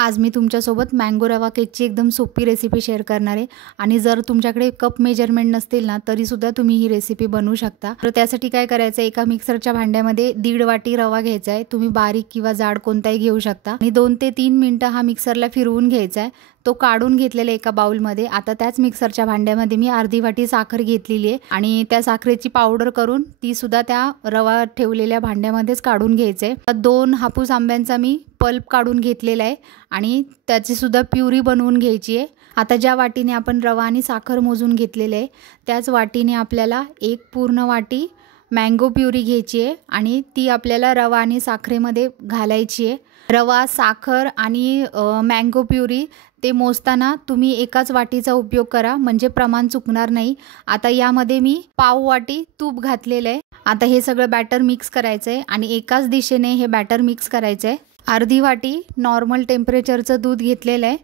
आज मी तुमच्यासोबत मँगो रवा केकची एकदम सोपी रेसिपी शेअर करणार आहे आणि जर तुमच्याकडे कप मेजरमेंट नसतील ना तरीसुद्धा तुम्ही ही रेसिपी बनवू शकता। तर त्यासाठी काय करायचं, एका मिक्सरच्या भांड्यामध्ये 1.5 वाटी रवा घ्यायचा आहे। तुम्ही बारीक किंवा जाड कोणताही घेऊ शकता आणि 2 ते 3 मिनिटं हा मिक्सरला फिरवून घ्यायचा आहे। तो काढून घेतलेला एका बाउलमध्ये। आता त्याच मिक्सरच्या भांड्यामध्ये मी अर्धी वाटी साखर घेतलेली आहे आणि त्या साखरेची पावडर करून ती सुद्धा त्या रवा ठेवलेल्या भांड्यामध्येच काढून घ्यायचे आहे। 2 हापूस आंब्यांचा मी पल्प काढून घेतलेला आहे आणि त्याची सुद्धा प्युरी बनवून घ्यायची आहे। आता ज्या वाटीने आपण रवा आणि साखर मोजून घेतलेले आहे त्याच वाटीने आपल्याला 1 पूर्ण वाटी मँगो प्युरी घ्यायची आहे आणि ती आपल्याला रवा आणि साखरेमध्ये घालायची आहे। रवा, साखर आणि मँगो प्युरी ते मोजताना तुम्ही एकाच वाटीचा उपयोग करा म्हणजे प्रमाण चुकणार नाही। आता यामध्ये मी पाव वाटी तूप घातलेलं आहे। आता हे सगळं बॅटर मिक्स करायचं आहे आणि एकाच दिशेने हे बॅटर मिक्स करायचं आहे। अर्धी वाटी नॉर्मल टेम्परेचरचं दूध घेतलेलं आहे।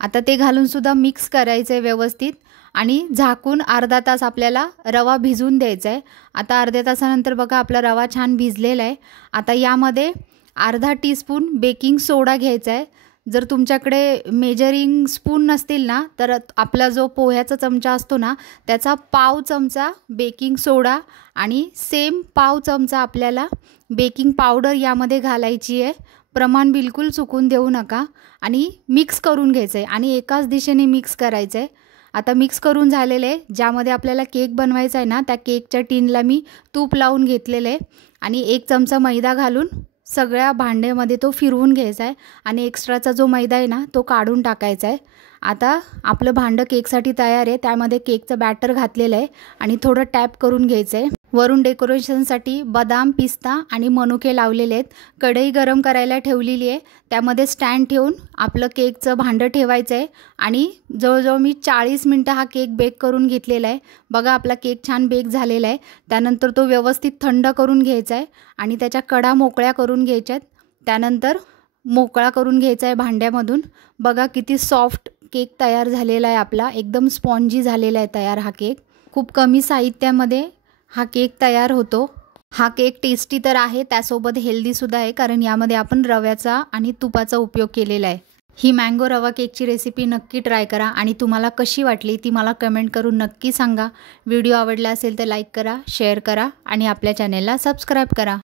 आता ते घालून सुद्धा मिक्स करायचं आहे व्यवस्थित आणि झाकून अर्धा तास आपल्याला रवा भिजून द्यायचा आहे। आता अर्ध्या तासानंतर बघा आपला रवा छान भिजलेला आहे। आता यामध्ये अर्धा टीस्पून बेकिंग सोडा घ्यायचा आहे। जर तुमच्याकडे मेजरिंग स्पून नसतील ना तर आपला जो पोह्याचा चमचा असतो ना त्याचा पाव चमचा बेकिंग सोडा आणि सेम पाव चमचा आपल्याला बेकिंग पावडर यामध्ये घालायची आहे। प्रमाण बिलकुल चुकून देऊ नका आणि मिक्स करून घ्यायचं आहे आणि एकाच दिशेने मिक्स करायचं आहे। आता मिक्स करून झालेले आहे। ज्यामध्ये आपल्याला केक बनवायचा आहे ना त्या केकच्या टिनला मी तूप लावून घेतलेलं आहे आणि 1 चमचा मैदा घालून सगळ्या भांड्यामध्ये तो फिरवून घ्यायचा आहे आणि एक्स्ट्राचा जो मैदा आहे ना तो काढून टाकायचा आहे। आता आपलं भांडं केकसाठी तयार आहे। त्यामध्ये केकचं बॅटर घातलेलं आहे आणि थोडं टॅप करून घ्यायचं आहे। वरून डेकोरेशनसाठी बदाम, पिस्ता आणि मनुके लावलेले आहेत। कढई गरम करायला ठेवलेली आहे। त्यामध्ये स्टँड ठेवून आपलं केकचं भांडं ठेवायचं आहे आणि जवळजवळ मी 40 मिनिटं हा केक बेक करून घेतलेला आहे। बघा आपला केक छान बेक झालेला आहे। त्यानंतर तो व्यवस्थित थंड करून घ्यायचा आहे आणि त्याच्या कडा मोकळ्या करून घ्यायच्यात। त्यानंतर मोकळा करून घ्यायचा आहे भांड्यामधून। बघा किती सॉफ्ट केक तयार झालेला आहे आपला, एकदम स्पॉन्जी झालेला आहे तयार हा केक। खूप कमी साहित्यामध्ये हा केक तयार होतो। हा केक टेस्टी तर आहे त्यासोबत हेल्दी सुद्धा आहे कारण यामध्ये आपण रव्याचा आणि तुपाचा उपयोग केलेला आहे। ही मँगो रवा केकची रेसिपी नक्की ट्राय करा आणि तुम्हाला कशी वाटली ती मला कमेंट करून नक्की सांगा। व्हिडिओ आवडला असेल तर लाईक करा, शेअर करा आणि आपल्या चॅनेलला सबस्क्राईब करा।